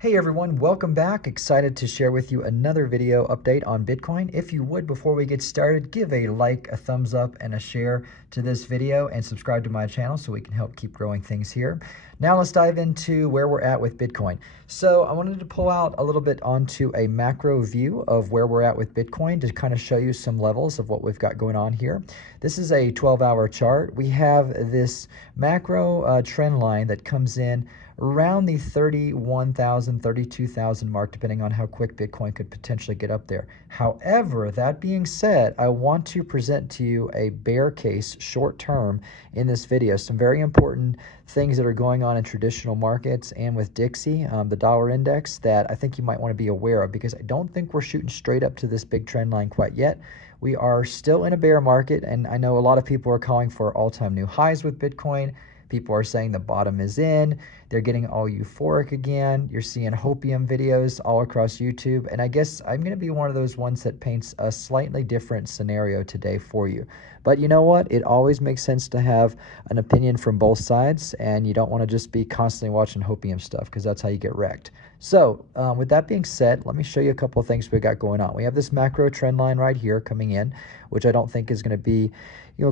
Hey everyone, welcome back. Excited to share with you another video update on Bitcoin. If you would, before we get started, give a like, a thumbs up, and a share to this video and subscribe to my channel so we can help keep growing things here. Now let's dive into where we're at with Bitcoin. So I wanted to pull out a little bit onto a macro view of where we're at with Bitcoin to kind of show you some levels of what we've got going on here. This is a 12-hour chart. We have this macro trend line that comes in around the 31,000, 32,000 mark, depending on how quick Bitcoin could potentially get up there. However, that being said, I want to present to you a bear case short term in this video. Some very important things that are going on in traditional markets and with Dixie, the dollar index, that I think you might want to be aware of, because I don't think we're shooting straight up to this big trend line quite yet. We are still in a bear market, and I know a lot of people are calling for all-time new highs with Bitcoin. People are saying the bottom is in. They're getting all euphoric again. You're seeing hopium videos all across YouTube. And I guess I'm going to be one of those ones that paints a slightly different scenario today for you. But you know what? It always makes sense to have an opinion from both sides, and you don't want to just be constantly watching hopium stuff, because that's how you get wrecked. So with that being said, let me show you a couple of things we got going on. We have this macro trend line right here coming in, which I don't think is going to be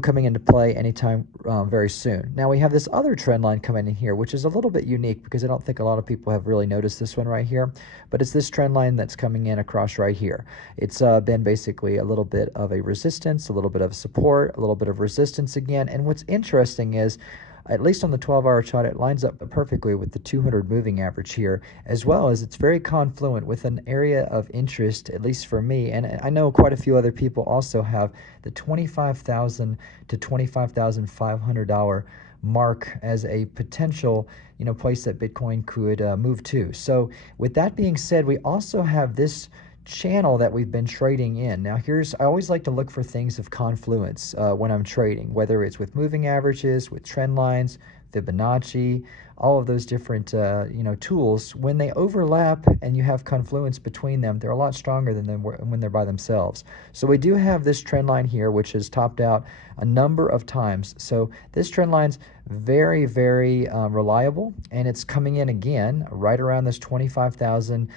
coming into play anytime very soon. Now we have this other trend line coming in here, which is a little bit unique because I don't think a lot of people have really noticed this one right here, but it's this trend line that's coming in across right here. It's been basically a little bit of a resistance, a little bit of support, a little bit of resistance again. And what's interesting is, at least on the 12-hour chart, it lines up perfectly with the 200 moving average here, as well as it's very confluent with an area of interest, at least for me, and I know quite a few other people also have the $25,000 to $25,500 mark as a potential place that Bitcoin could move to. So with that being said, we also have this channel that we've been trading in. Now I always like to look for things of confluence when I'm trading, whether it's with moving averages, with trend lines, Fibonacci, all of those different tools. When they overlap and you have confluence between them, they're a lot stronger than when they're by themselves. So we do have this trend line here, which has topped out a number of times. So this trend line's very, very reliable, and it's coming in again right around this 25,000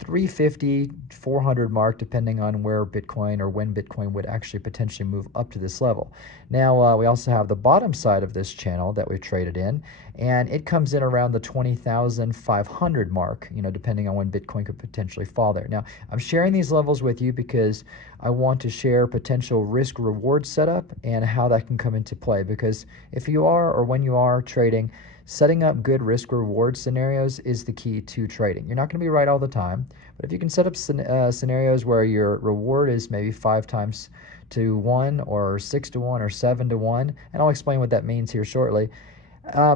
350, 400 mark, depending on where Bitcoin or when Bitcoin would actually potentially move up to this level. Now, we also have the bottom side of this channel that we've traded in, and it comes in around the 20,500 mark, depending on when Bitcoin could potentially fall there. Now, I'm sharing these levels with you because I want to share potential risk reward setup and how that can come into play, because if you are, or when you are trading, setting up good risk reward scenarios is the key to trading. You're not going to be right all the time, but if you can set up scenarios where your reward is maybe 5 times to 1 or 6 to 1 or 7 to 1, and I'll explain what that means here shortly.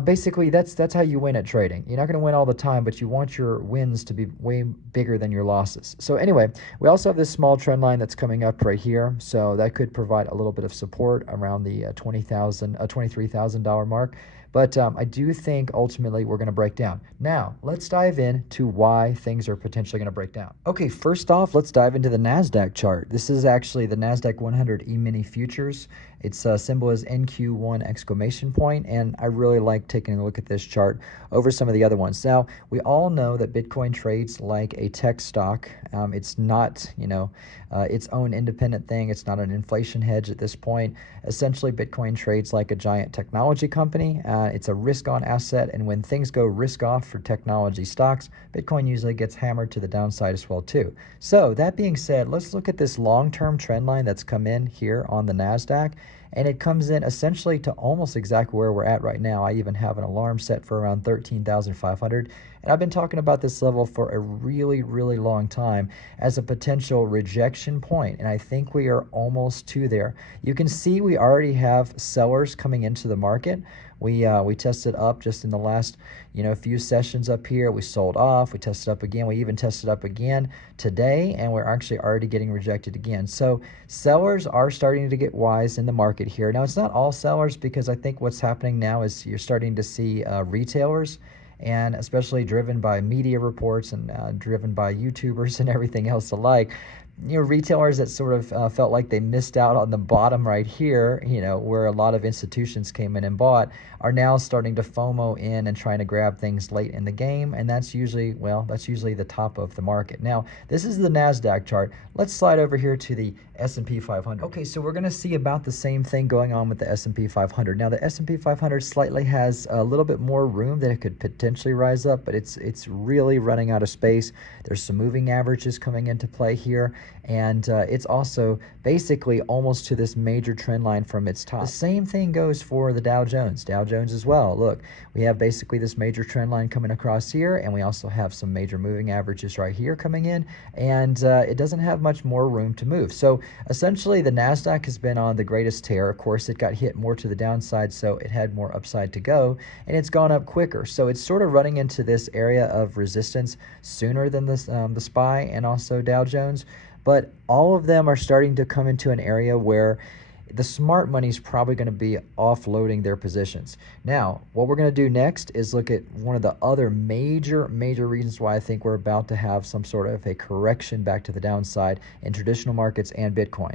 Basically, that's how you win at trading. You're not going to win all the time, but you want your wins to be way bigger than your losses. So anyway, we also have this small trend line that's coming up right here. So that could provide a little bit of support around the $23,000 mark. But I do think ultimately we're going to break down. Now, let's dive into why things are potentially going to break down. Okay, first off, let's dive into the NASDAQ chart. This is actually the NASDAQ 100 E-mini futures. Its symbol is NQ1 exclamation point, and I really like taking a look at this chart over some of the other ones. Now, we all know that Bitcoin trades like a tech stock. It's not, its own independent thing. It's not an inflation hedge at this point. Essentially, Bitcoin trades like a giant technology company. It's a risk-on asset, and when things go risk-off for technology stocks, Bitcoin usually gets hammered to the downside as well too. So that being said, let's look at this long-term trend line that's come in here on the NASDAQ. And it comes in essentially to almost exactly where we're at right now. I even have an alarm set for around 13,500. And I've been talking about this level for a really, really long time as a potential rejection point. And I think we are almost to there. You can see we already have sellers coming into the market. We tested up just in the last few sessions up here. We sold off. We tested up again. We even tested up again today, and we're actually already getting rejected again. So sellers are starting to get wise in the market here. Now, it's not all sellers, because I think what's happening now is you're starting to see retailers, and especially driven by media reports and driven by YouTubers and everything else alike, retailers that sort of felt like they missed out on the bottom right here, where a lot of institutions came in and bought, are now starting to FOMO in and trying to grab things late in the game, and that's usually the top of the market. Now, this is the NASDAQ chart. Let's slide over here to the S&P 500. Okay, so we're going to see about the same thing going on with the S&P 500. Now, the S&P 500 slightly has a little bit more room that it could potentially rise up, but it's really running out of space. There's some moving averages coming into play here, and it's also basically almost to this major trend line from its top. The same thing goes for the Dow Jones. Dow Jones as well. Look, we have basically this major trend line coming across here, and we also have some major moving averages right here coming in, and it doesn't have much more room to move. So essentially, the NASDAQ has been on the greatest tear. Of course, it got hit more to the downside, so it had more upside to go, and it's gone up quicker. So it's sort of running into this area of resistance sooner than the SPY and also Dow Jones. But all of them are starting to come into an area where the smart money is probably going to be offloading their positions. Now, what we're going to do next is look at one of the other major reasons why I think we're about to have some sort of a correction back to the downside in traditional markets and Bitcoin.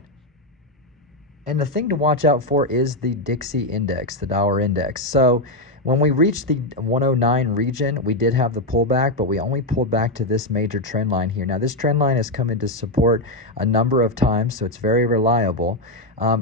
And the thing to watch out for is the Dixie index, the dollar index. So when we reached the 109 region, we did have the pullback, but we only pulled back to this major trend line here. Now, this trend line has come into support a number of times, so it's very reliable.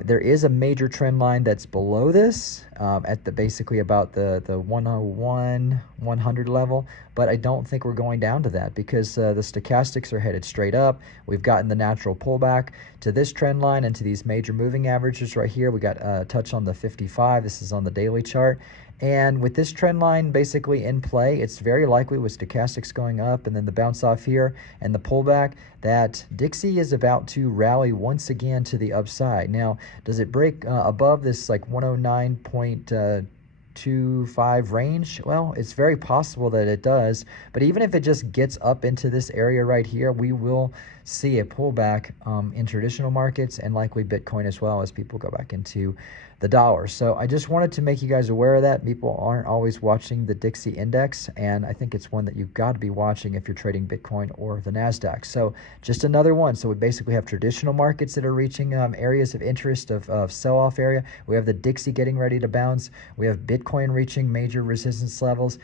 There is a major trend line that's below this at basically about the 101, 100 level, but I don't think we're going down to that because the stochastics are headed straight up. We've gotten the natural pullback to this trend line and to these major moving averages right here. We got a touch on the 55. This is on the daily chart. And with this trend line basically in play, it's very likely with stochastics going up and then the bounce off here and the pullback that Dixie is about to rally once again to the upside. Now, does it break above this like 109.25 range? Well, it's very possible that it does, but even if it just gets up into this area right here, we will see a pullback in traditional markets and likely Bitcoin as well as people go back into the dollar. So I just wanted to make you guys aware of that. People aren't always watching the Dixie index, and I think it's one that you've got to be watching if you're trading Bitcoin or the NASDAQ. So just another one. So we basically have traditional markets that are reaching areas of interest of sell-off area. We have the Dixie getting ready to bounce. We have Bitcoin reaching major resistance levels.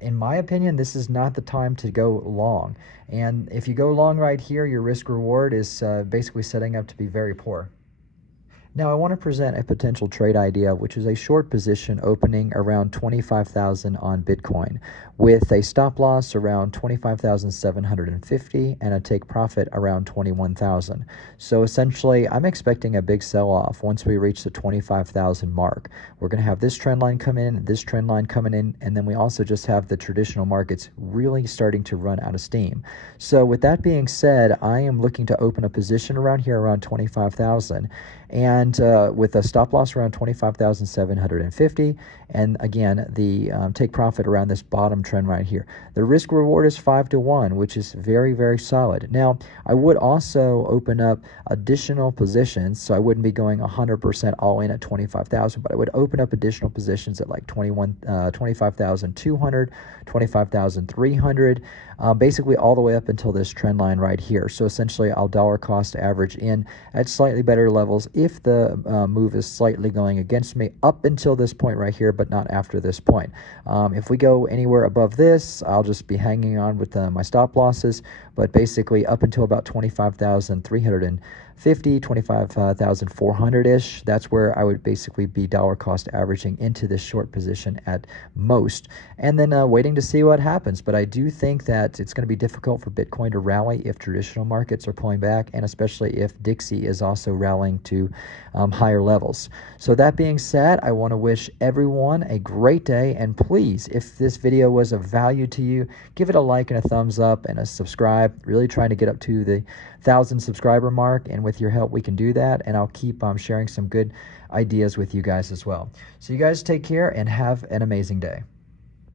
In my opinion, this is not the time to go long. And if you go long right here, your risk reward is basically setting up to be very poor. Now I want to present a potential trade idea, which is a short position opening around 25,000 on Bitcoin with a stop loss around 25,750 and a take profit around 21,000. So essentially, I'm expecting a big sell-off once we reach the 25,000 mark. We're going to have this trend line come in, this trend line coming in, and then we also just have the traditional markets really starting to run out of steam. So with that being said, I am looking to open a position around here around 25,000 and with a stop loss around 25,750, and again the take profit around this bottom trend right here. The risk reward is 5-1, which is very solid. Now I would also open up additional positions, so I wouldn't be going 100% all in at 25,000, but I would open up additional positions at like 25,200, 25,300, basically all the way up until this trend line right here. So essentially I'll dollar cost average in at slightly better levels if the move is slightly going against me up until this point right here, but not after this point. If we go anywhere above this, I'll just be hanging on with my stop losses, but basically up until about 25,350, 25,400-ish, that's where I would basically be dollar cost averaging into this short position at most, and then waiting to see what happens. But I do think that it's going to be difficult for Bitcoin to rally if traditional markets are pulling back, and especially if Dixie is also rallying to higher levels. So that being said, I want to wish everyone a great day, and please, if this video was of value to you, give it a like and a thumbs up and a subscribe. Really trying to get up to the 1,000 subscriber mark, and with your help we can do that, and I'll keep sharing some good ideas with you guys as well. So you guys take care and have an amazing day.